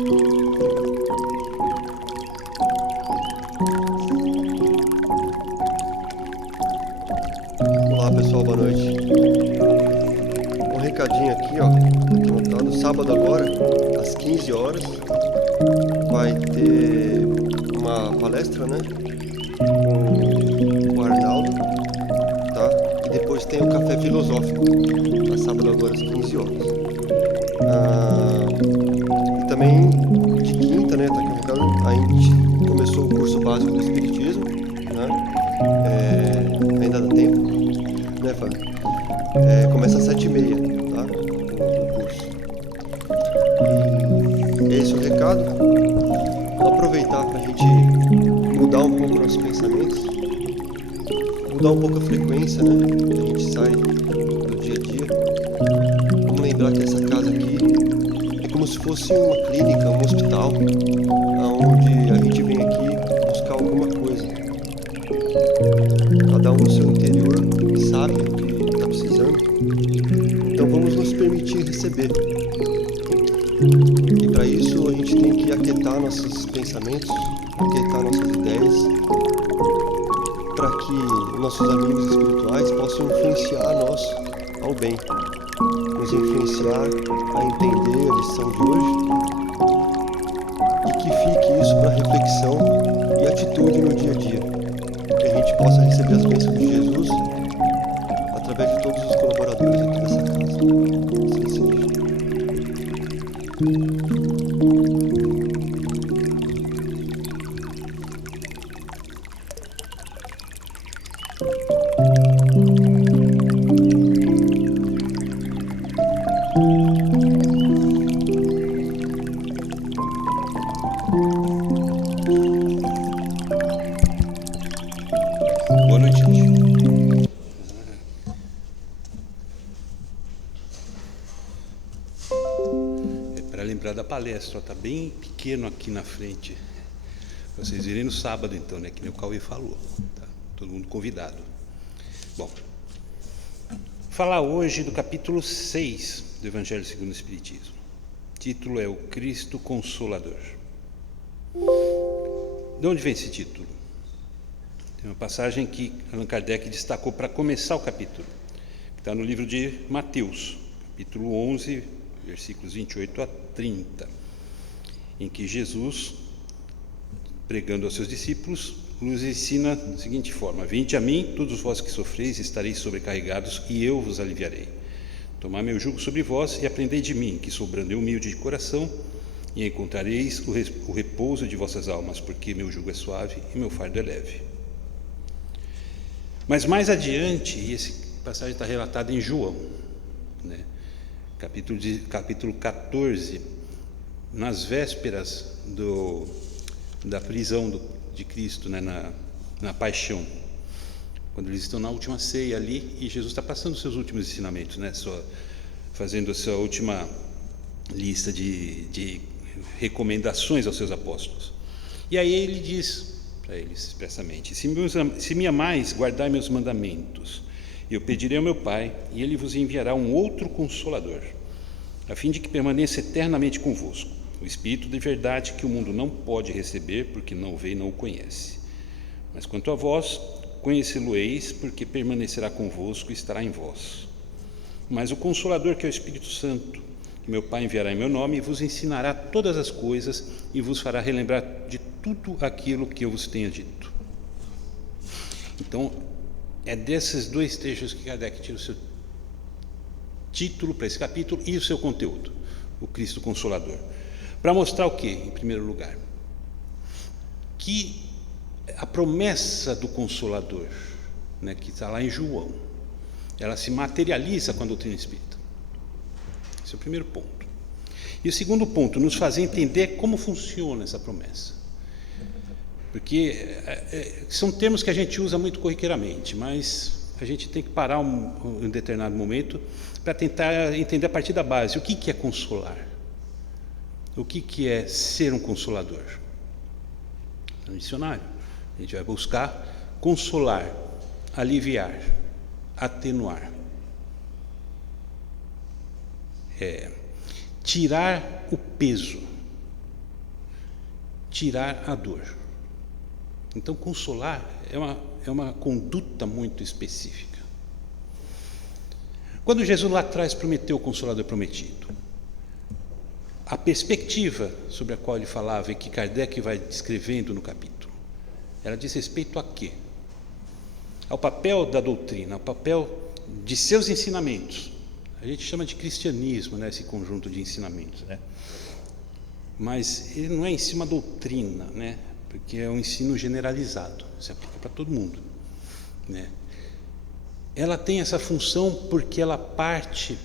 Olá pessoal, boa noite. Um recadinho aqui, no sábado agora, às 15 horas, vai ter uma palestra, né, com o Arnaldo, tá? E depois tem o Café Filosófico, tá? Sábado agora às 15 horas. E também de quinta, né, tá aqui o recado, a gente começou o curso básico do Espiritismo, né? Ainda dá tempo, né, Fábio? Começa às 7h30, tá? O curso. E esse é o recado. Vamos aproveitar para a gente mudar um pouco nossos pensamentos, mudar um pouco a frequência, né? Que a gente sai do dia a dia. Vamos lembrar que essa casa aqui é como se fosse uma clínica, um hospital, onde a gente vem aqui buscar alguma coisa. Cada um no seu interior sabe o que está precisando. Então vamos nos permitir receber. E para isso a gente tem que aquietar nossos pensamentos, aquietar nossas ideias, para que nossos amigos espirituais possam influenciar nós ao bem, nos influenciar a entender a lição de hoje e que fique isso para reflexão e atitude no dia a dia, que a gente possa receber as bênçãos de Jesus através de todos os colaboradores aqui dessa casa. Assim seja. Boa noite, gente. Para lembrar da palestra, está bem pequeno aqui na frente. Pra vocês virem no sábado, então, né? Que nem o Cauê falou. Tá? Todo mundo convidado. Bom, falar hoje do capítulo 6 do Evangelho segundo o Espiritismo. O título é O Cristo Consolador. De onde vem esse título? Tem uma passagem que Allan Kardec destacou para começar o capítulo, que está no livro de Mateus, capítulo 11, versículos 28 a 30, em que Jesus, pregando aos seus discípulos, nos ensina da seguinte forma: Vinde a mim, todos vós que sofreis, estareis sobrecarregados, e eu vos aliviarei. Tomai meu jugo sobre vós e aprendei de mim, que sou brando e humilde de coração, e encontrareis o repouso de vossas almas, porque meu jugo é suave e meu fardo é leve. Mas mais adiante, e essa passagem está relatada em João, né? Capítulo 14, nas vésperas da prisão de Cristo, né? na paixão, quando eles estão na última ceia ali, e Jesus está passando os seus últimos ensinamentos, né? Fazendo a sua última lista de recomendações aos seus apóstolos. E aí ele diz para eles expressamente: se me amais, guardai meus mandamentos. Eu pedirei ao meu Pai, e ele vos enviará um outro Consolador, a fim de que permaneça eternamente convosco, o Espírito de verdade, que o mundo não pode receber, porque não o vê e não o conhece. Mas quanto a vós, conhecê-lo-eis, porque permanecerá convosco e estará em vós. Mas o Consolador, que é o Espírito Santo, que meu Pai enviará em meu nome, vos ensinará todas as coisas e vos fará relembrar de tudo aquilo que eu vos tenho dito. Então, é desses dois trechos que Kardec tira o seu título para esse capítulo e o seu conteúdo, o Cristo Consolador. Para mostrar o quê, em primeiro lugar? Que a promessa do Consolador, né, que está lá em João, ela se materializa com a doutrina espírita. Esse é o primeiro ponto. E o segundo ponto, nos fazer entender como funciona essa promessa. Porque são termos que a gente usa muito corriqueiramente, mas a gente tem que parar um determinado momento para tentar entender a partir da base. O que é consolar? O que é ser um consolador? No dicionário, a gente vai buscar consolar, aliviar, atenuar. Tirar o peso, tirar a dor. Então, consolar é uma conduta muito específica. Quando Jesus lá atrás prometeu o Consolador prometido, a perspectiva sobre a qual ele falava e que Kardec vai descrevendo no capítulo, ela diz respeito a quê? Ao papel da doutrina, ao papel de seus ensinamentos. A gente chama de cristianismo, né, esse conjunto de ensinamentos, né? Mas ele não é em si uma doutrina, né? Porque é um ensino generalizado, se aplica para todo mundo, né? Ela tem essa função porque ela parte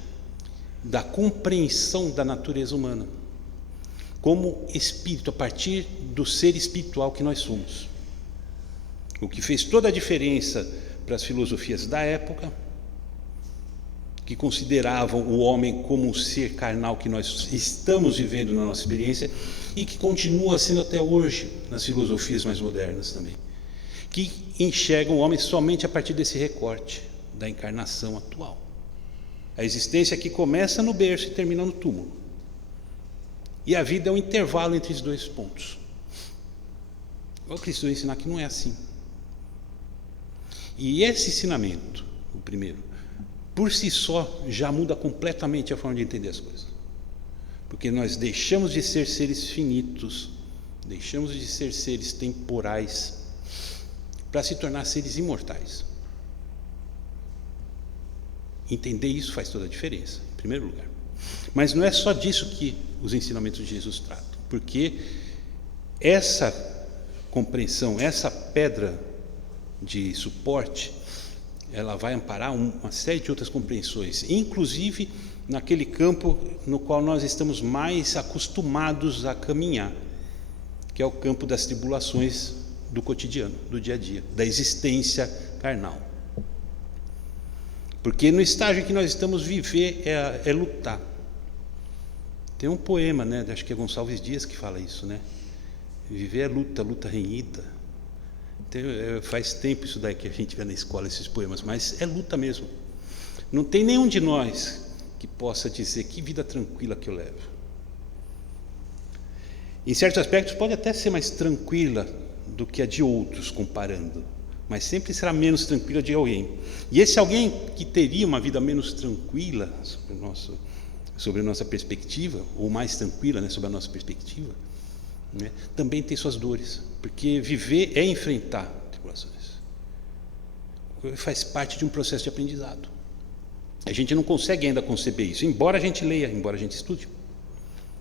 da compreensão da natureza humana como espírito, a partir do ser espiritual que nós somos. O que fez toda a diferença para as filosofias da época, que consideravam o homem como um ser carnal que nós estamos vivendo na nossa experiência e que continua sendo até hoje nas filosofias mais modernas também, que enxergam o homem somente a partir desse recorte da encarnação atual. A existência que começa no berço e termina no túmulo. E a vida é um intervalo entre os dois pontos. O Cristo vai ensinar que não é assim. E esse ensinamento, o primeiro, por si só, já muda completamente a forma de entender as coisas. Porque nós deixamos de ser seres finitos, deixamos de ser seres temporais, para se tornar seres imortais. Entender isso faz toda a diferença, em primeiro lugar. Mas não é só disso que os ensinamentos de Jesus tratam, porque essa compreensão, essa pedra de suporte, ela vai amparar uma série de outras compreensões, inclusive naquele campo no qual nós estamos mais acostumados a caminhar, que é o campo das tribulações do cotidiano, do dia a dia, da existência carnal. Porque no estágio em que nós estamos, viver é lutar. Tem um poema, né, acho que é Gonçalves Dias que fala isso, né? Viver é luta, luta renhida. Faz tempo isso daí que a gente vê na escola, esses poemas, mas é luta mesmo. Não tem nenhum de nós que possa dizer que vida tranquila que eu levo. Em certos aspectos pode até ser mais tranquila do que a de outros, comparando, mas sempre será menos tranquila de alguém. E esse alguém que teria uma vida menos tranquila sobre a nossa perspectiva, ou mais tranquila, né, sobre a nossa perspectiva, né, também tem suas dores, porque viver é enfrentar tribulações. Faz parte de um processo de aprendizado. A gente não consegue ainda conceber isso, embora a gente leia, embora a gente estude.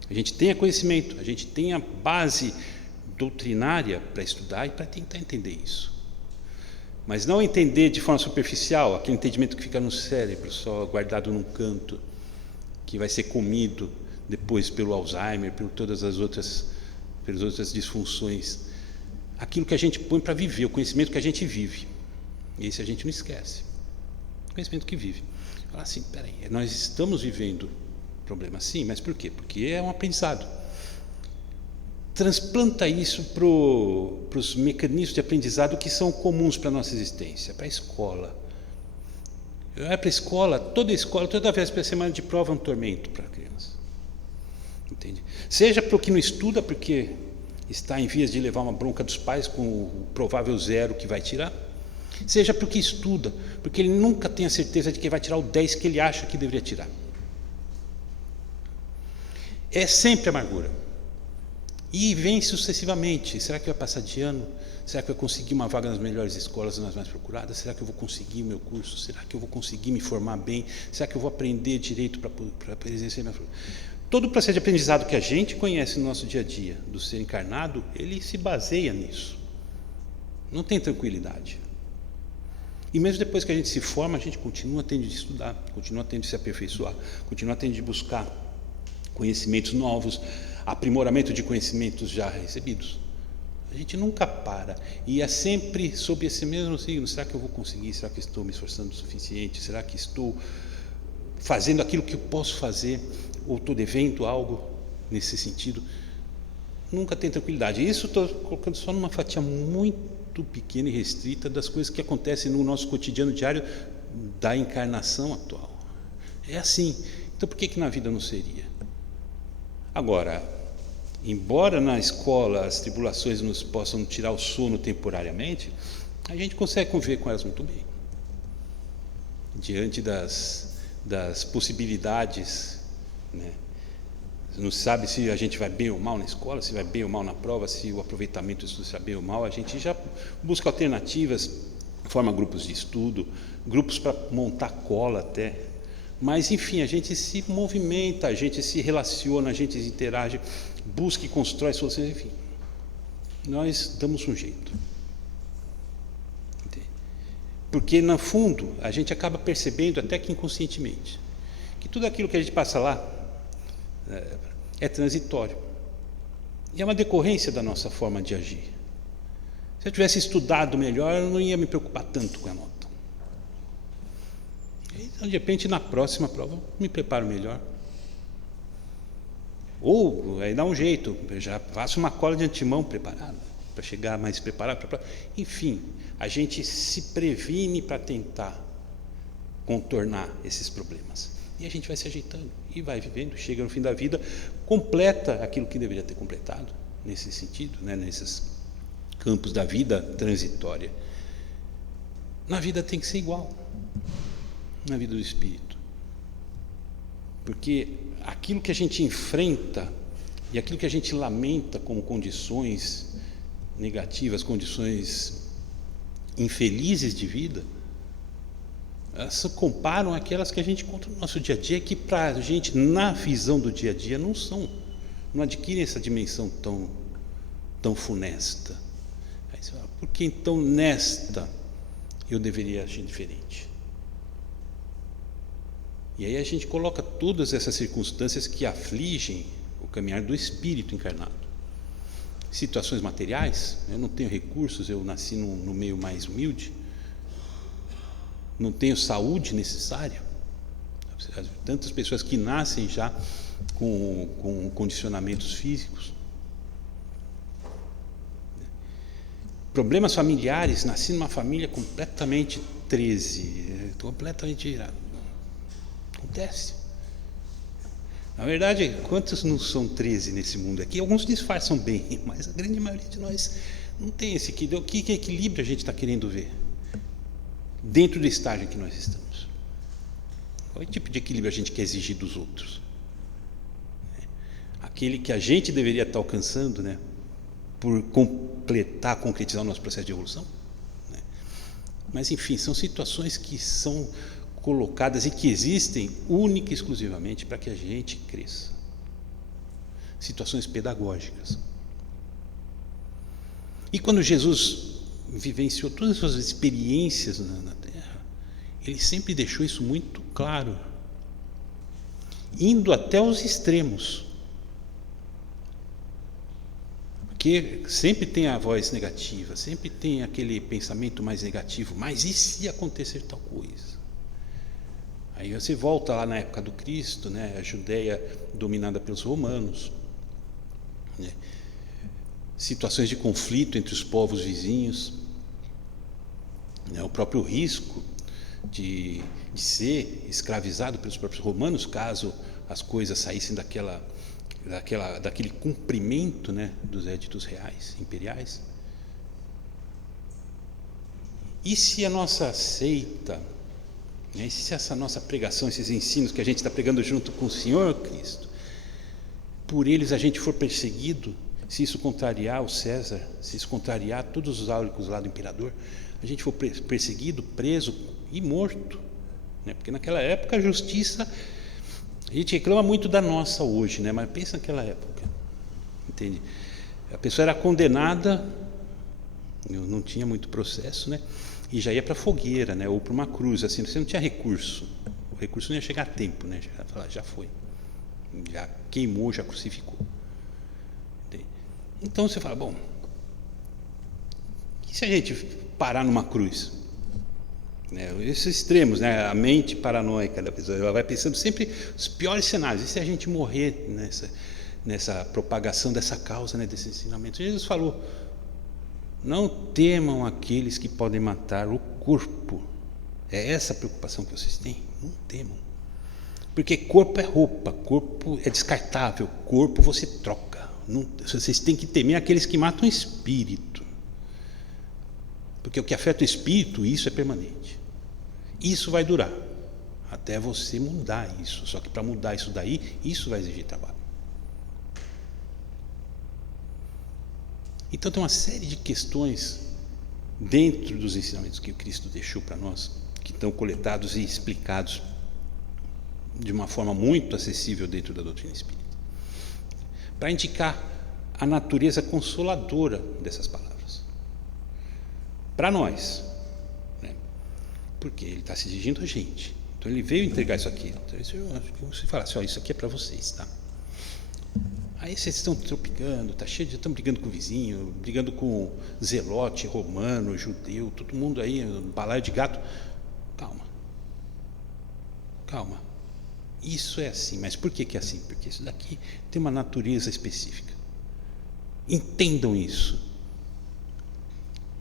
A gente tenha conhecimento, a gente tenha base doutrinária para estudar e para tentar entender isso. Mas não entender de forma superficial, aquele entendimento que fica no cérebro, só guardado num canto, que vai ser comido depois pelo Alzheimer, por todas as outras, pelas outras disfunções. Aquilo que a gente põe para viver, o conhecimento que a gente vive. Esse a gente não esquece. O conhecimento que vive. Fala assim, peraí, nós estamos vivendo problema sim, mas por quê? Porque é um aprendizado. Transplanta isso para os mecanismos de aprendizado que são comuns para a nossa existência, para a escola. Para a escola, toda véspera de semana de prova é um tormento para a criança. Entende? Seja para o que não estuda, porque está em vias de levar uma bronca dos pais com o provável 0 que vai tirar, seja para o que estuda, porque ele nunca tem a certeza de que vai tirar o 10 que ele acha que deveria tirar. É sempre amargura. E vem sucessivamente. Será que vai passar de ano? Será que vai conseguir uma vaga nas melhores escolas, nas mais procuradas? Será que eu vou conseguir o meu curso? Será que eu vou conseguir me formar bem? Será que eu vou aprender direito para exercer minha formação? Todo o processo de aprendizado que a gente conhece no nosso dia a dia, do ser encarnado, ele se baseia nisso. Não tem tranquilidade. E mesmo depois que a gente se forma, a gente continua tendo de estudar, continua tendo de se aperfeiçoar, continua tendo de buscar conhecimentos novos, aprimoramento de conhecimentos já recebidos. A gente nunca para, e é sempre sob esse mesmo signo. Será que eu vou conseguir? Será que estou me esforçando o suficiente? Será que estou fazendo aquilo que eu posso fazer? Ou estou devendo algo nesse sentido? Nunca tem tranquilidade. Isso estou colocando só numa fatia muito pequena e restrita das coisas que acontecem no nosso cotidiano diário da encarnação atual. É assim. Então por que na vida não seria? Agora, embora na escola as tribulações nos possam tirar o sono temporariamente, a gente consegue conviver com elas muito bem. Diante das possibilidades, né? Não sabe se a gente vai bem ou mal na escola, se vai bem ou mal na prova, se o aproveitamento está bem ou mal. A gente já busca alternativas, forma grupos de estudo, grupos para montar cola até. Mas, enfim, a gente se movimenta, a gente se relaciona, a gente interage, busca e constrói soluções, enfim. Nós damos um jeito. Porque, no fundo, a gente acaba percebendo, até que inconscientemente, que tudo aquilo que a gente passa lá é transitório. E é uma decorrência da nossa forma de agir. Se eu tivesse estudado melhor, eu não ia me preocupar tanto com a nota. Então, de repente, na próxima prova, eu me preparo melhor. Ou aí dá um jeito, eu já faço uma cola de antemão preparada, para chegar mais preparado. Enfim, a gente se previne para tentar contornar esses problemas. E a gente vai se ajeitando e vai vivendo, chega no fim da vida, completa aquilo que deveria ter completado, nesse sentido, né, nesses campos da vida transitória. Na vida tem que ser igual, na vida do espírito. Porque aquilo que a gente enfrenta e aquilo que a gente lamenta como condições negativas, condições infelizes de vida, elas se comparam àquelas que a gente encontra no nosso dia a dia, que para a gente, na visão do dia a dia, não adquirem essa dimensão tão funesta. Aí você fala, por que então nesta eu deveria agir diferente? E aí a gente coloca todas essas circunstâncias que afligem o caminhar do espírito encarnado. Situações materiais, eu não tenho recursos, eu nasci no meio mais humilde, não tenho saúde necessária. Tantas pessoas que nascem já com condicionamentos físicos. Problemas familiares, nasci numa família completamente 13, completamente virado. Acontece. Na verdade, quantos não são 13 nesse mundo aqui? Alguns disfarçam bem, mas a grande maioria de nós não tem esse equilíbrio. Que equilíbrio a gente está querendo ver dentro do estágio em que nós estamos? Qual tipo de equilíbrio a gente quer exigir dos outros? Aquele que a gente deveria estar alcançando, né, por concretizar o nosso processo de evolução? Mas, enfim, são situações que são colocadas e que existem única e exclusivamente para que a gente cresça. Situações pedagógicas. E quando Jesus vivenciou todas as suas experiências na Terra, ele sempre deixou isso muito claro, indo até os extremos. Porque sempre tem a voz negativa, sempre tem aquele pensamento mais negativo, mas e se acontecer tal coisa? Aí você volta lá na época do Cristo, né, a Judéia dominada pelos romanos, né, situações de conflito entre os povos vizinhos, né, o próprio risco de ser escravizado pelos próprios romanos, caso as coisas saíssem daquele cumprimento, né, dos éditos reais, imperiais. E se a nossa seita, e se essa nossa pregação, esses ensinos que a gente está pregando junto com o Senhor Cristo, por eles a gente for perseguido, se isso contrariar o César, se isso contrariar todos os áuricos lá do imperador, a gente for perseguido, preso e morto, né? Porque naquela época a justiça, a gente reclama muito da nossa hoje, né? Mas pensa naquela época, entende? A pessoa era condenada, não tinha muito processo, né? E já ia para a fogueira, né? Ou para uma cruz, assim, você não tinha recurso, o recurso não ia chegar a tempo, né? Já foi, já queimou, já crucificou. Então você fala, bom, e se a gente parar numa cruz? Né? Esses extremos, né? A mente paranoica da pessoa, ela vai pensando sempre os piores cenários. E se a gente morrer nessa propagação dessa causa, né? Desse ensinamento? Jesus falou, não temam aqueles que podem matar o corpo. É essa a preocupação que vocês têm? Não temam. Porque corpo é roupa, corpo é descartável, corpo você troca. Vocês têm que temer aqueles que matam o espírito. Porque o que afeta o espírito, isso é permanente. Isso vai durar até você mudar isso. Só que para mudar isso daí, isso vai exigir trabalho. Então tem uma série de questões dentro dos ensinamentos que o Cristo deixou para nós, que estão coletados e explicados de uma forma muito acessível dentro da doutrina espírita, para indicar a natureza consoladora dessas palavras para nós, né? Porque ele está se dirigindo a gente. Então ele veio entregar isso aqui. Então, você fala assim: isso aqui é para vocês, tá? Aí vocês estão tropicando, tá cheio de, estão brigando com o vizinho, brigando com zelote, romano, judeu, todo mundo aí, balaio de gato. Calma. Isso é assim, mas por que é assim? Porque isso daqui tem uma natureza específica. Entendam isso.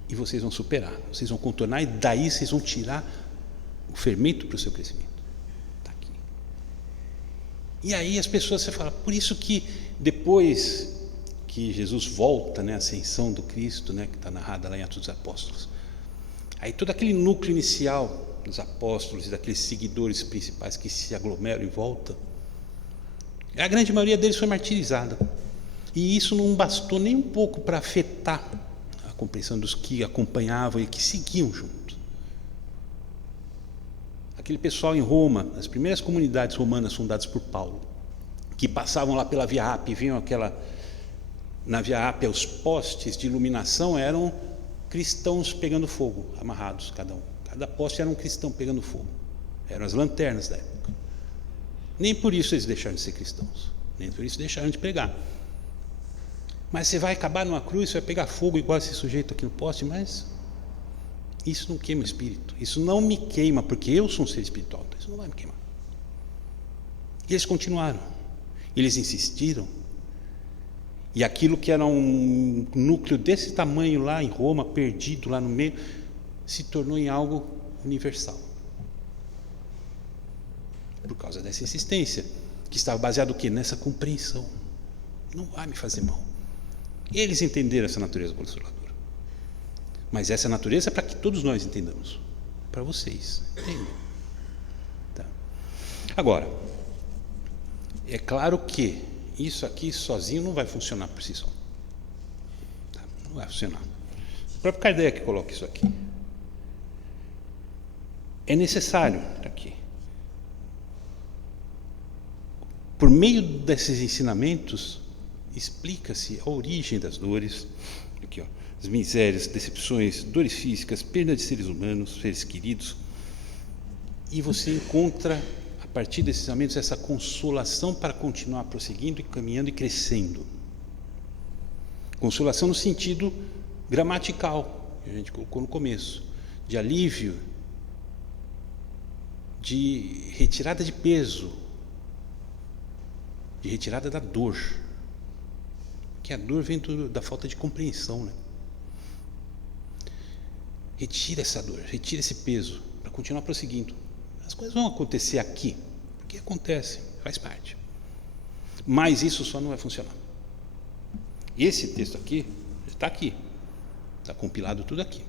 E vocês vão superar, vocês vão contornar, e daí vocês vão tirar o fermento para o seu crescimento. Está aqui. E aí as pessoas, você fala, por isso que depois que Jesus volta, né, a ascensão do Cristo, né, que está narrada lá em Atos dos Apóstolos, aí todo aquele núcleo inicial dos apóstolos e daqueles seguidores principais que se aglomeram em volta, a grande maioria deles foi martirizada, e isso não bastou nem um pouco para afetar a compreensão dos que acompanhavam e que seguiam junto. Aquele pessoal em Roma, as primeiras comunidades romanas fundadas por Paulo, que passavam lá pela Via Ápia e vinham na Via Ápia, os postes de iluminação eram cristãos pegando fogo, amarrados cada poste era um cristão pegando fogo, eram as lanternas da época. Nem por isso eles deixaram de ser cristãos, nem por isso deixaram de pregar. Mas você vai acabar numa cruz, você vai pegar fogo igual esse sujeito aqui no poste, mas isso não queima o espírito, isso não me queima, porque eu sou um ser espiritual, então isso não vai me queimar. E eles continuaram, eles insistiram, e aquilo que era um núcleo desse tamanho lá em Roma, perdido lá no meio, se tornou em algo universal, por causa dessa insistência, que estava baseado o quê? Nessa compreensão. Não vai me fazer mal. Eles entenderam essa natureza consoladora, mas essa natureza é para que todos nós entendamos, para vocês entendam, tá? Agora, é claro que isso aqui sozinho não vai funcionar por si só, tá? Não vai funcionar. O próprio Kardec coloca isso aqui. É necessário aqui, por meio desses ensinamentos, explica-se a origem das dores, aqui, ó, as misérias, decepções, dores físicas, perda de seres humanos, seres queridos, e você encontra, a partir desses ensinamentos, essa consolação para continuar prosseguindo e caminhando e crescendo. Consolação no sentido gramatical, que a gente colocou no começo, de alívio, de retirada de peso, de retirada da dor, que a dor vem da falta de compreensão, né? Retira essa dor, retira esse peso para continuar prosseguindo. As coisas vão acontecer aqui, porque acontece, faz parte, mas isso só não vai funcionar. Esse texto aqui está aqui, está compilado tudo aqui,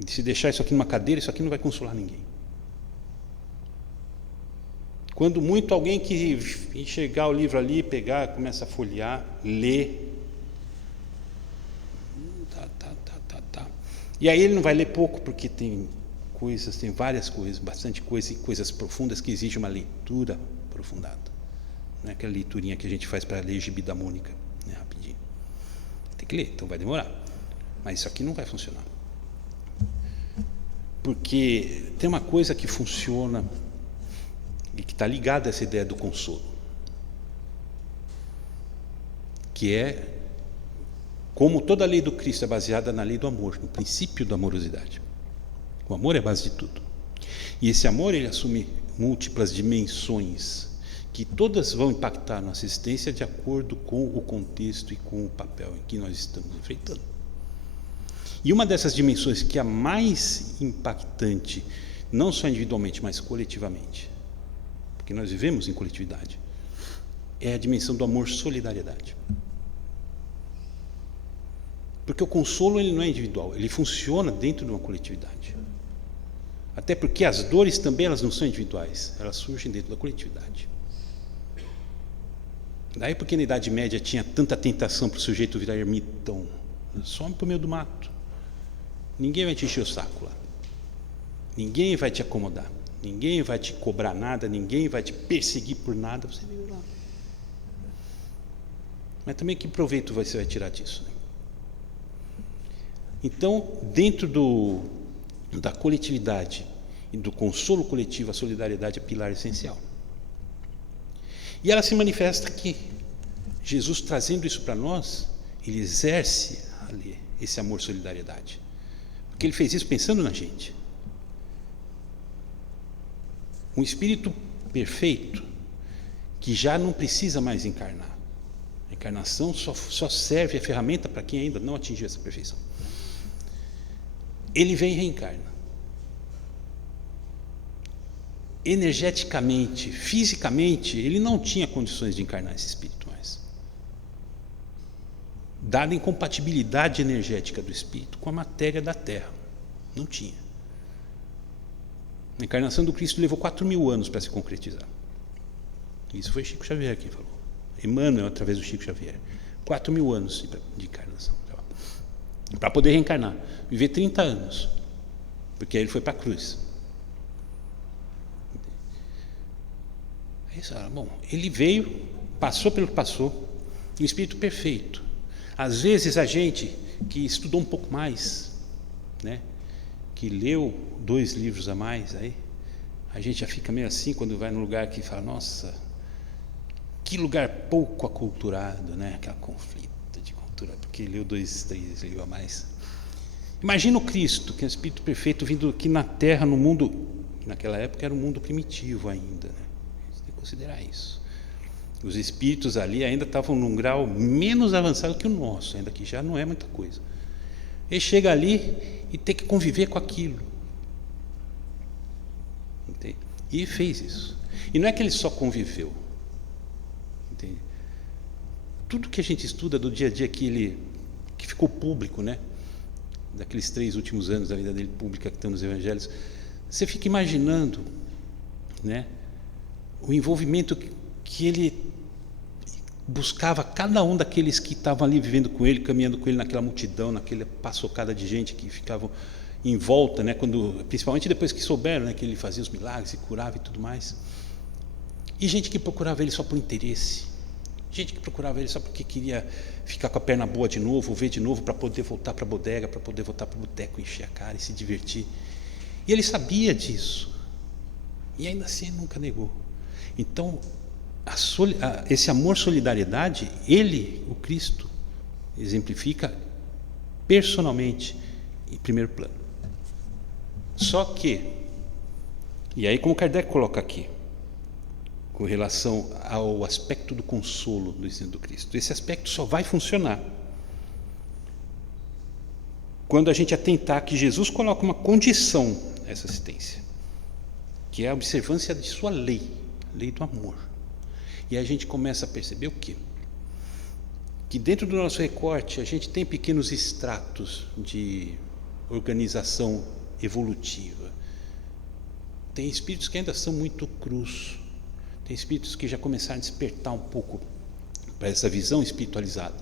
e se deixar isso aqui numa cadeira, isso aqui não vai consolar ninguém. Quando muito alguém que enxergar o livro ali, pegar, começa a folhear, ler, tá. E aí ele não vai ler pouco, porque tem coisas, tem várias coisas, bastante coisa, e coisas profundas que exigem uma leitura aprofundada. Não é aquela leiturinha que a gente faz para ler Gibi da Mônica, né, rapidinho. Tem que ler, então vai demorar. Mas isso aqui não vai funcionar. Porque tem uma coisa que funciona e que está ligada a essa ideia do consolo, que é como toda a lei do Cristo é baseada na lei do amor, no princípio da amorosidade. O amor é a base de tudo, e esse amor ele assume múltiplas dimensões que todas vão impactar a nossa existência de acordo com o contexto e com o papel em que nós estamos enfrentando. E uma dessas dimensões que é a mais impactante, não só individualmente, mas coletivamente, porque nós vivemos em coletividade, é a dimensão do amor-solidariedade. Porque o consolo ele não é individual, ele funciona dentro de uma coletividade. Até porque as dores também elas não são individuais, elas surgem dentro da coletividade. Daí porque na Idade Média tinha tanta tentação para o sujeito virar ermitão, some para o meio do mato. Ninguém vai te encher o saco lá. Ninguém vai te acomodar. Ninguém vai te cobrar nada, ninguém vai te perseguir por nada, você vive lá. Mas também que proveito você vai tirar disso? Né? Então, dentro da coletividade e do consolo coletivo, a solidariedade é pilar essencial. E ela se manifesta aqui. Jesus trazendo isso para nós, ele exerce ali esse amor solidariedade. Porque ele fez isso pensando na gente. Um espírito perfeito que já não precisa mais encarnar. A encarnação só serve a ferramenta para quem ainda não atingiu essa perfeição. Ele vem e reencarna. Energeticamente, fisicamente, ele não tinha condições de encarnar esse espírito mais. Dada a incompatibilidade energética do espírito com a matéria da Terra. Não tinha. A encarnação do Cristo levou 4.000 anos para se concretizar. Isso foi Chico Xavier quem falou. Emmanuel, através do Chico Xavier. 4.000 anos de encarnação. Para poder reencarnar. Viver 30 anos. Porque aí ele foi para a cruz. Aí, bom, ele veio, passou pelo que passou, um espírito perfeito. Às vezes a gente que estudou um pouco mais, né, que leu 2 livros a mais, aí a gente já fica meio assim quando vai num lugar que fala, nossa, que lugar pouco aculturado, né? Aquela conflito de cultura, porque leu 2, 3 livros a mais. Imagina o Cristo, que é o Espírito perfeito, vindo aqui na Terra, no mundo, naquela época era um mundo primitivo ainda, né? Você tem que considerar isso. Os espíritos ali ainda estavam num grau menos avançado que o nosso, ainda que já não é muita coisa. Ele chega ali e tem que conviver com aquilo. Entende? E fez isso. E não é que ele só conviveu. Entende? Tudo que a gente estuda do dia a dia que ficou público, né? Daqueles 3 últimos anos da vida dele pública que estão nos evangelhos, você fica imaginando, né? O envolvimento que ele buscava cada um daqueles que estavam ali vivendo com ele, caminhando com ele naquela multidão, naquela paçocada de gente que ficavam em volta, né, principalmente depois que souberam, né, que ele fazia os milagres e curava e tudo mais. E gente que procurava ele só por interesse, gente que procurava ele só porque queria ficar com a perna boa de novo, ver de novo para poder voltar para a bodega, para poder voltar para o boteco, encher a cara e se divertir. E ele sabia disso, e ainda assim ele nunca negou. Então, esse amor solidariedade, ele, o Cristo, exemplifica personalmente em primeiro plano. Só que, e aí como Kardec coloca aqui, com relação ao aspecto do consolo do ensino do Cristo, esse aspecto só vai funcionar quando a gente atentar que Jesus coloca uma condição a essa assistência, que é a observância de sua lei do amor. E a gente começa a perceber o quê? Que dentro do nosso recorte a gente tem pequenos estratos de organização evolutiva. Tem espíritos que ainda são muito crus. Tem espíritos que já começaram a despertar um pouco para essa visão espiritualizada.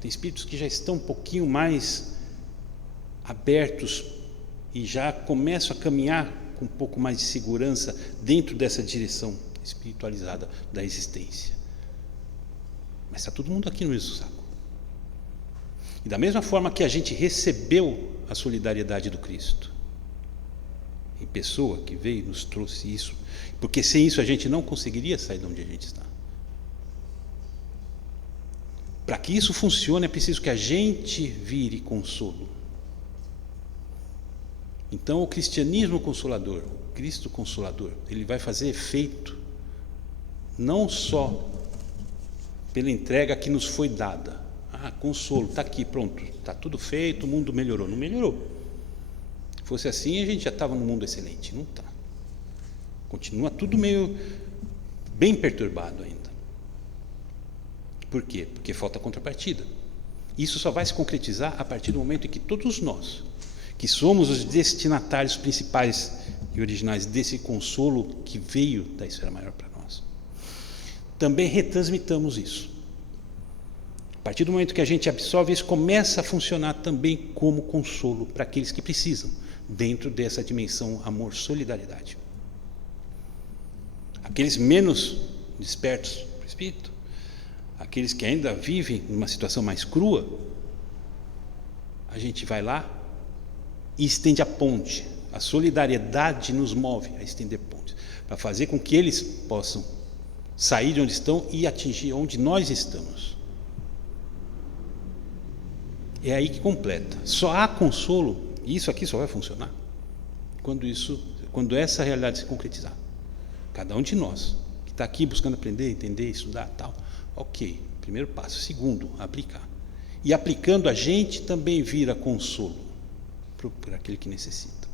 Tem espíritos que já estão um pouquinho mais abertos e já começam a caminhar com um pouco mais de segurança dentro dessa direção espiritualizada da existência. Mas está todo mundo aqui no mesmo saco. E da mesma forma que a gente recebeu a solidariedade do Cristo, em pessoa que veio e nos trouxe isso, porque sem isso a gente não conseguiria sair de onde a gente está. Para que isso funcione é preciso que a gente vire consolo. Então o cristianismo consolador, o Cristo consolador, ele vai fazer efeito não só pela entrega que nos foi dada. Consolo, está aqui, pronto, está tudo feito, o mundo melhorou. Não melhorou. Se fosse assim, a gente já estava num mundo excelente. Não está. Continua tudo meio bem perturbado ainda. Por quê? Porque falta contrapartida. Isso só vai se concretizar a partir do momento em que todos nós, que somos os destinatários principais e originais desse consolo que veio da esfera maior para nós, também retransmitamos isso. A partir do momento que a gente absorve isso, começa a funcionar também como consolo para aqueles que precisam, dentro dessa dimensão amor, solidariedade. Aqueles menos despertos para o Espírito, aqueles que ainda vivem numa situação mais crua, a gente vai lá e estende a ponte. A solidariedade nos move a estender pontes, para fazer com que eles possam sair de onde estão e atingir onde nós estamos. É aí que completa. Só há consolo, e isso aqui só vai funcionar quando essa realidade se concretizar. Cada um de nós que está aqui buscando aprender, entender, estudar, tal, ok, primeiro passo. Segundo, aplicar. E aplicando, a gente também vira consolo para aquele que necessita.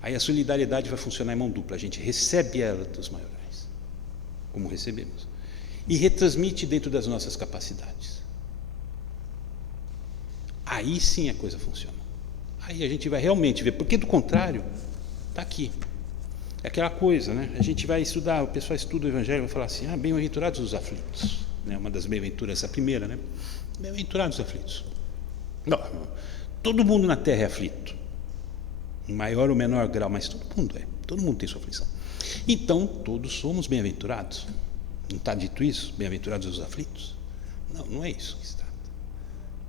Aí a solidariedade vai funcionar em mão dupla. A gente recebe ela dos maiorais, como recebemos, e retransmite dentro das nossas capacidades. Aí sim a coisa funciona. Aí a gente vai realmente ver, porque do contrário, está aqui. É aquela coisa, né? A gente vai estudar, o pessoal estuda o Evangelho e vai falar assim, bem-aventurados os aflitos. Né? Uma das bem-aventuras, a primeira, né? Bem-aventurados os aflitos. Não, todo mundo na Terra é aflito, em maior ou menor grau, mas todo mundo tem sua aflição. Então, todos somos bem-aventurados. Não está dito isso? Bem-aventurados os aflitos? Não, não é isso que se trata.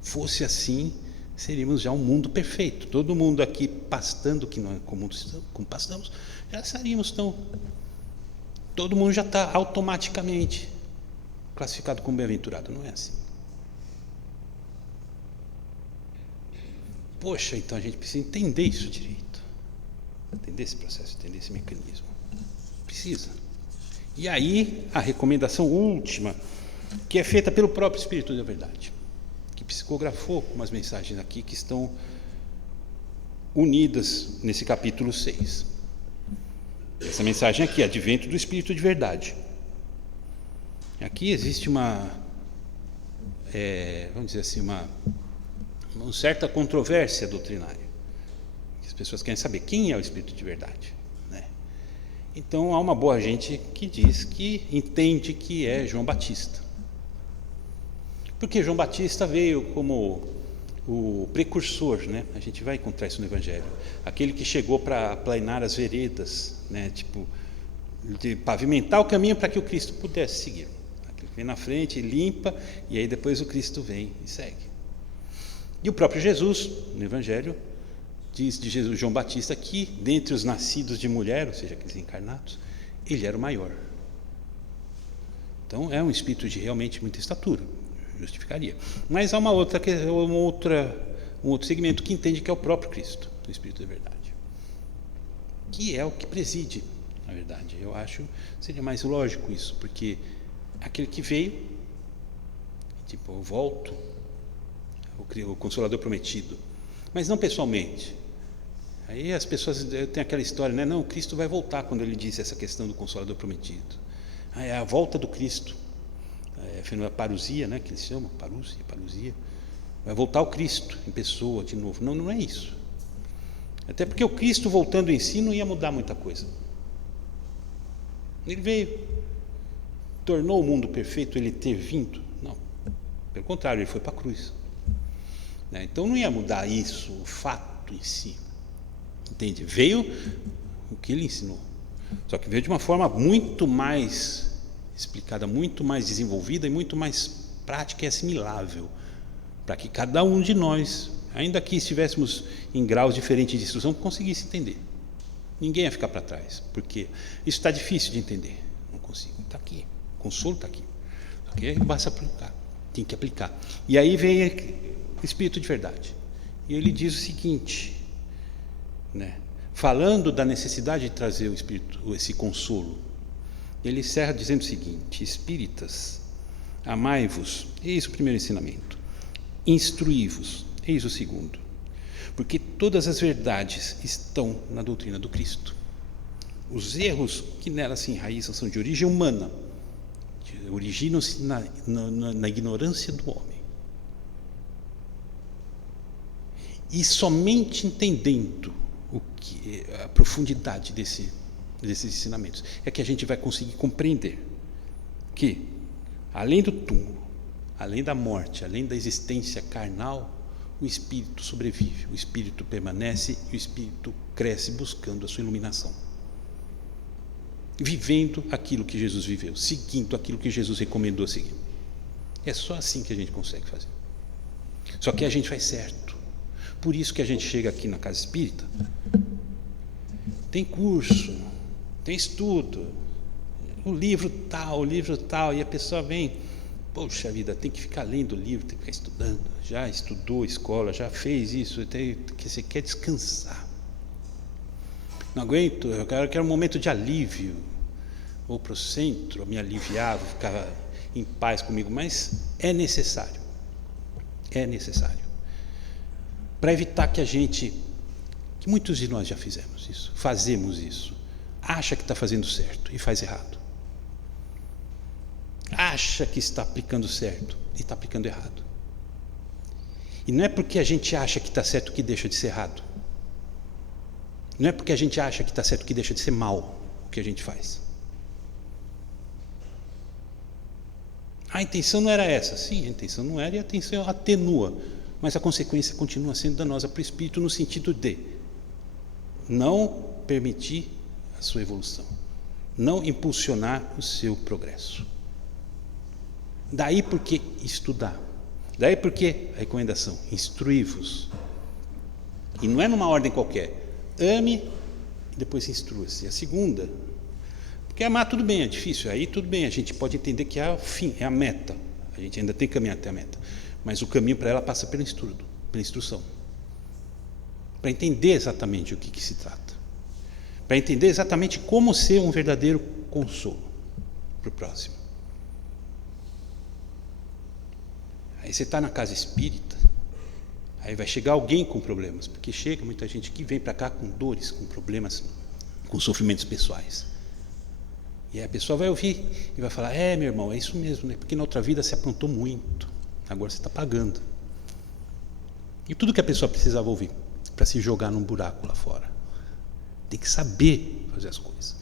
Fosse assim, seríamos já um mundo perfeito. Todo mundo aqui pastando, como pastamos, já estaríamos todo mundo já está automaticamente classificado como bem-aventurado. Não é assim. Poxa, então a gente precisa entender isso direito. Entender esse processo, entender esse mecanismo. Precisa. E aí, a recomendação última, que é feita pelo próprio Espírito da Verdade, que psicografou umas mensagens aqui que estão unidas nesse capítulo 6. Essa mensagem aqui, advento do Espírito de Verdade. Aqui existe uma certa controvérsia doutrinária. As pessoas querem saber quem é o Espírito de Verdade, né? Então há uma boa gente que diz que entende que é João Batista, porque João Batista veio como o precursor, né? A gente vai encontrar isso no Evangelho, aquele que chegou para aplainar as veredas, né? Tipo, de pavimentar o caminho para que o Cristo pudesse seguir. Aquele que vem na frente, limpa, e aí depois o Cristo vem e segue. E o próprio Jesus, no Evangelho, diz de Jesus, João Batista, que dentre os nascidos de mulher, ou seja, aqueles encarnados, ele era o maior. Então é um espírito de realmente muita estatura, justificaria. Mas há um outro segmento que entende que é o próprio Cristo, o Espírito da Verdade, que é o que preside, na verdade. Eu acho que seria mais lógico isso, porque aquele que veio, tipo, eu volto, o Consolador prometido, mas não pessoalmente. Aí as pessoas têm aquela história, né? Não, Cristo vai voltar, quando ele disse essa questão do Consolador prometido. É a volta do Cristo, a parousia, né? Que eles chamam, parousia. Vai voltar o Cristo em pessoa de novo. Não, não é isso. Até porque o Cristo voltando em si não ia mudar muita coisa. Ele veio, tornou o mundo perfeito ele ter vindo? Não, pelo contrário, ele foi para a cruz. Então não ia mudar isso, o fato em si, entende? Veio o que ele ensinou, só que veio de uma forma muito mais explicada, muito mais desenvolvida e muito mais prática e assimilável, para que cada um de nós, ainda que estivéssemos em graus diferentes de instrução, conseguisse entender. Ninguém ia ficar para trás, porque isso está difícil de entender. Não consigo, está aqui, o consolo está aqui, só que basta aplicar, tem que aplicar. E aí vem Espírito de Verdade, e ele diz o seguinte, né? Falando da necessidade de trazer o Espírito, esse consolo, ele encerra dizendo o seguinte: espíritas, amai-vos, eis o primeiro ensinamento, instruí-vos, eis o segundo, porque todas as verdades estão na doutrina do Cristo. Os erros que nela se enraizam são de origem humana, originam-se na ignorância do homem. E somente entendendo a profundidade desses ensinamentos é que a gente vai conseguir compreender que, além do túmulo, além da morte, além da existência carnal, o espírito sobrevive, o espírito permanece e o espírito cresce buscando a sua iluminação, vivendo aquilo que Jesus viveu, seguindo aquilo que Jesus recomendou seguir. É só assim que a gente consegue fazer. Só que a gente faz certo. Por isso que a gente chega aqui na Casa Espírita, tem curso, tem estudo, o livro tal, e a pessoa vem, poxa vida, tem que ficar lendo o livro, tem que ficar estudando, já estudou escola, já fez isso, que você quer descansar. Não aguento, eu quero um momento de alívio, vou para o centro, me aliviar, vou ficar em paz comigo, mas é necessário, para evitar que muitos de nós já fizemos isso, fazemos isso, acha que está fazendo certo e faz errado, acha que está aplicando certo e está aplicando errado, e não é porque a gente acha que está certo que deixa de ser errado, não é porque a gente acha que está certo que deixa de ser mal o que a gente faz. A intenção não era essa, sim, a intenção não era, e a intenção atenua, mas a consequência continua sendo danosa para o espírito, no sentido de não permitir a sua evolução, não impulsionar o seu progresso. Daí porque estudar, daí porque a recomendação, instruí-vos, e não é numa ordem qualquer, ame e depois instrua-se. A segunda, porque amar tudo bem, é difícil, aí tudo bem, a gente pode entender que é o fim, é a meta, a gente ainda tem que caminhar até a meta, mas o caminho para ela passa pelo estudo, pela instrução, para entender exatamente o que se trata, para entender exatamente como ser um verdadeiro consolo para o próximo. Aí você está na casa espírita, aí vai chegar alguém com problemas, porque chega muita gente que vem para cá com dores, com problemas, com sofrimentos pessoais, e aí a pessoa vai ouvir e vai falar, meu irmão, é isso mesmo, né? Porque na outra vida você aprontou muito, agora você está pagando. E tudo que a pessoa precisava ouvir para se jogar num buraco lá fora. Tem que saber fazer as coisas,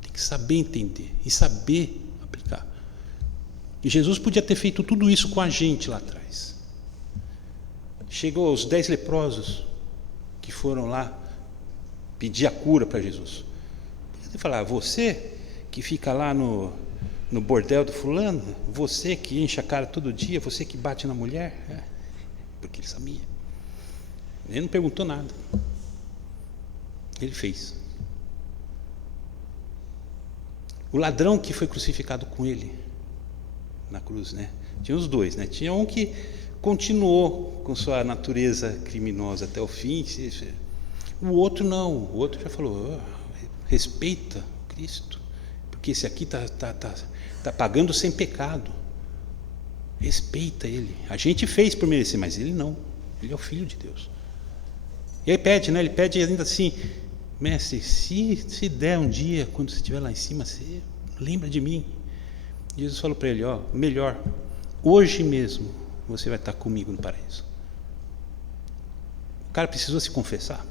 tem que saber entender e saber aplicar. E Jesus podia ter feito tudo isso com a gente lá atrás. Chegou os 10 leprosos que foram lá pedir a cura para Jesus. Podia falar, você que fica lá no bordel do fulano, você que enche a cara todo dia, você que bate na mulher, porque ele sabia. Ele não perguntou nada, ele fez. O ladrão que foi crucificado com ele na cruz, né? Tinha os dois, né? Tinha um que continuou com sua natureza criminosa até o fim, o outro não, o outro já falou, respeita Cristo, porque esse aqui está pagando sem pecado, respeita ele. A gente fez por merecer, mas ele não, ele é o Filho de Deus. E aí pede, né? Ele pede ainda assim, mestre, se der um dia, quando você estiver lá em cima, você lembra de mim. Jesus falou para ele, melhor, hoje mesmo você vai estar comigo no paraíso. O cara precisou se confessar,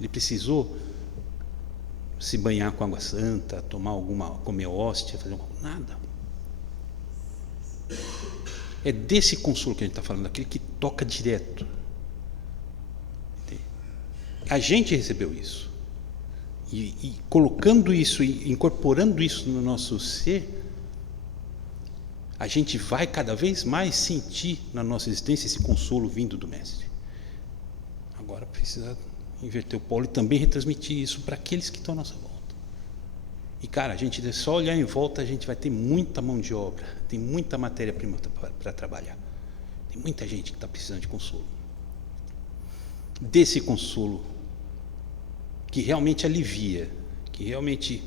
ele precisou se banhar com água santa, comer hóstia, fazer nada. É desse consolo que a gente está falando, aquele que toca direto. A gente recebeu isso, e colocando isso e incorporando isso no nosso ser, a gente vai cada vez mais sentir na nossa existência esse consolo vindo do Mestre. Agora precisa inverter o polo e também retransmitir isso para aqueles que estão à nossa volta. E cara, a gente só olhar em volta, a gente vai ter muita mão de obra, tem muita matéria-prima para trabalhar, tem muita gente que está precisando de consolo, desse consolo que realmente alivia, que realmente,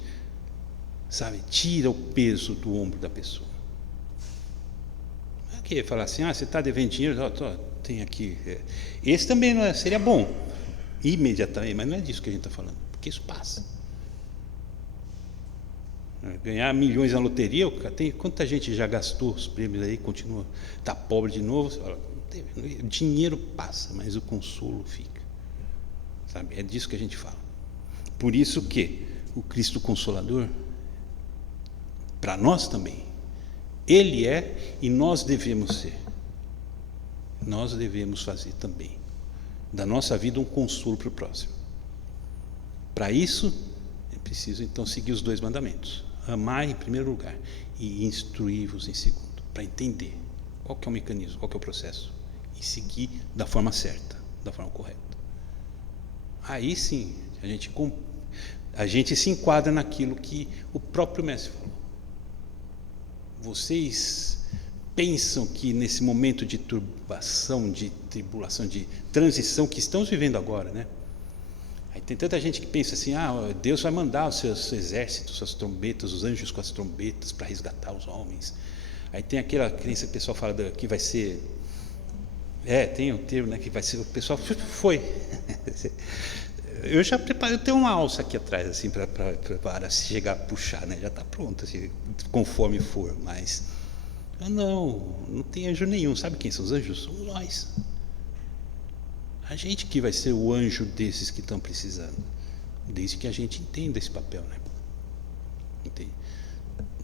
tira o peso do ombro da pessoa. Não é que falar assim, você está devendo dinheiro, tem aqui. Esse também não seria bom, imediatamente, mas não é disso que a gente está falando, porque isso passa. Ganhar milhões na loteria, quanta gente já gastou os prêmios aí, continua, está pobre de novo. Você fala, o dinheiro passa, mas o consolo fica. Sabe? É disso que a gente fala. Por isso que o Cristo Consolador, para nós também, Ele é e nós devemos ser. Nós devemos fazer também da nossa vida um consolo para o próximo. Para isso, é preciso então seguir os 2 mandamentos. Amar em primeiro lugar e instruir-vos em segundo, para entender qual que é o mecanismo, qual que é o processo, e seguir da forma certa, da forma correta. Aí sim, a gente se enquadra naquilo que o próprio mestre falou. Vocês pensam que nesse momento de turbação, de tribulação, de transição que estamos vivendo agora, né? Aí tem tanta gente que pensa assim, Deus vai mandar os seus exércitos, suas trombetas, os anjos com as trombetas para resgatar os homens. Aí tem aquela crença que o pessoal fala que vai ser... tem um termo, né, que vai ser... O pessoal foi... Eu já preparei, eu tenho uma alça aqui atrás, assim, para chegar a puxar, né? Já está pronto, assim, conforme for, mas... Não tem anjo nenhum. Sabe quem são os anjos? Somos nós. A gente que vai ser o anjo desses que estão precisando, desde que a gente entenda esse papel, né? Entende?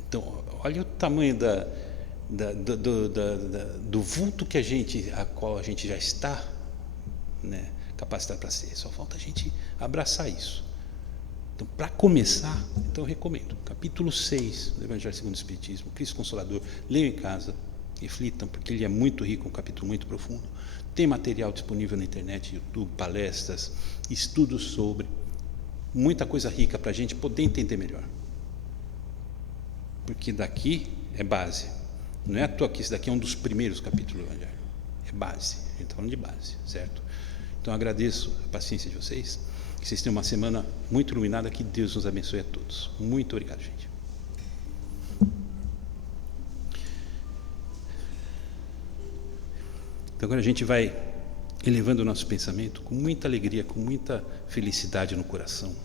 Então, olha o tamanho do vulto a qual a gente já está, né, capacitado para ser. Só falta a gente abraçar isso. Então, para começar, eu recomendo capítulo 6 do Evangelho segundo o Espiritismo, Cristo Consolador. Leiam em casa, reflitam, porque ele é muito rico, um capítulo muito profundo. Tem material disponível na internet, YouTube, palestras, estudos sobre, muita coisa rica para a gente poder entender melhor. Porque daqui é base. Não é à toa que esse daqui é um dos primeiros capítulos do Evangelho. É base, a gente está falando de base, certo? Então agradeço a paciência de vocês, que vocês tenham uma semana muito iluminada, que Deus nos abençoe a todos. Muito obrigado, gente. Então agora a gente vai elevando o nosso pensamento com muita alegria, com muita felicidade no coração,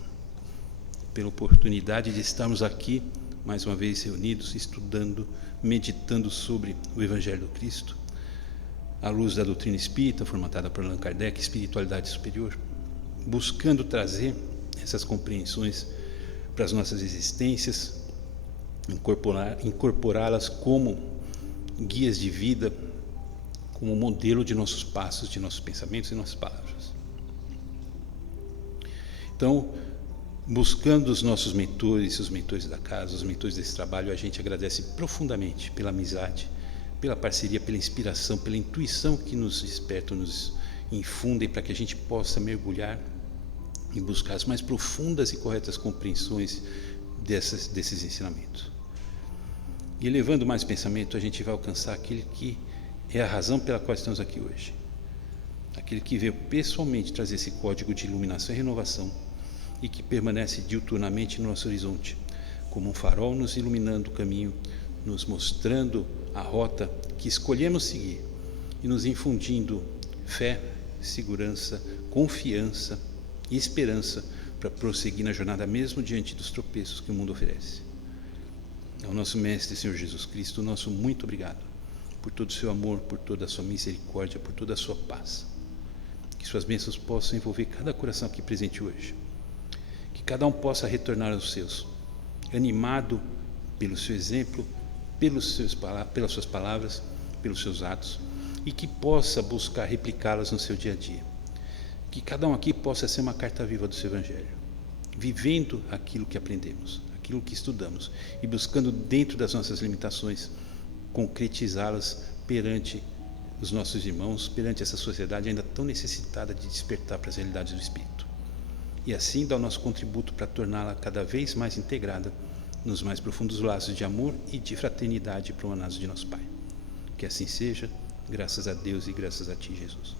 pela oportunidade de estarmos aqui mais uma vez reunidos, estudando, meditando sobre o Evangelho do Cristo, à luz da doutrina espírita, formatada por Allan Kardec, espiritualidade superior, buscando trazer essas compreensões para as nossas existências, incorporá-las como guias de vida, como modelo de nossos passos, de nossos pensamentos e nossas palavras. Então, buscando os nossos mentores, os mentores da casa, os mentores desse trabalho, a gente agradece profundamente pela amizade, pela parceria, pela inspiração, pela intuição que nos despertam, nos infundem para que a gente possa mergulhar e buscar as mais profundas e corretas compreensões desses ensinamentos. E elevando mais pensamento, a gente vai alcançar aquele que é a razão pela qual estamos aqui hoje. Aquele que veio pessoalmente trazer esse código de iluminação e renovação e que permanece diuturnamente no nosso horizonte, como um farol nos iluminando o caminho, nos mostrando a rota que escolhemos seguir e nos infundindo fé, segurança, confiança e esperança para prosseguir na jornada mesmo diante dos tropeços que o mundo oferece. Ao nosso Mestre, Senhor Jesus Cristo, nosso muito obrigado por todo o seu amor, por toda a sua misericórdia, por toda a sua paz. Que suas bênçãos possam envolver cada coração aqui presente hoje. Que cada um possa retornar aos seus, animado pelo seu exemplo, pelas suas palavras, pelos seus atos, e que possa buscar replicá-las no seu dia a dia. Que cada um aqui possa ser uma carta viva do seu Evangelho, vivendo aquilo que aprendemos, aquilo que estudamos, e buscando dentro das nossas limitações concretizá-las perante os nossos irmãos, perante essa sociedade ainda tão necessitada de despertar para as realidades do Espírito. E assim dar o nosso contributo para torná-la cada vez mais integrada nos mais profundos laços de amor e de fraternidade promanados de nosso Pai. Que assim seja, graças a Deus e graças a Ti, Jesus.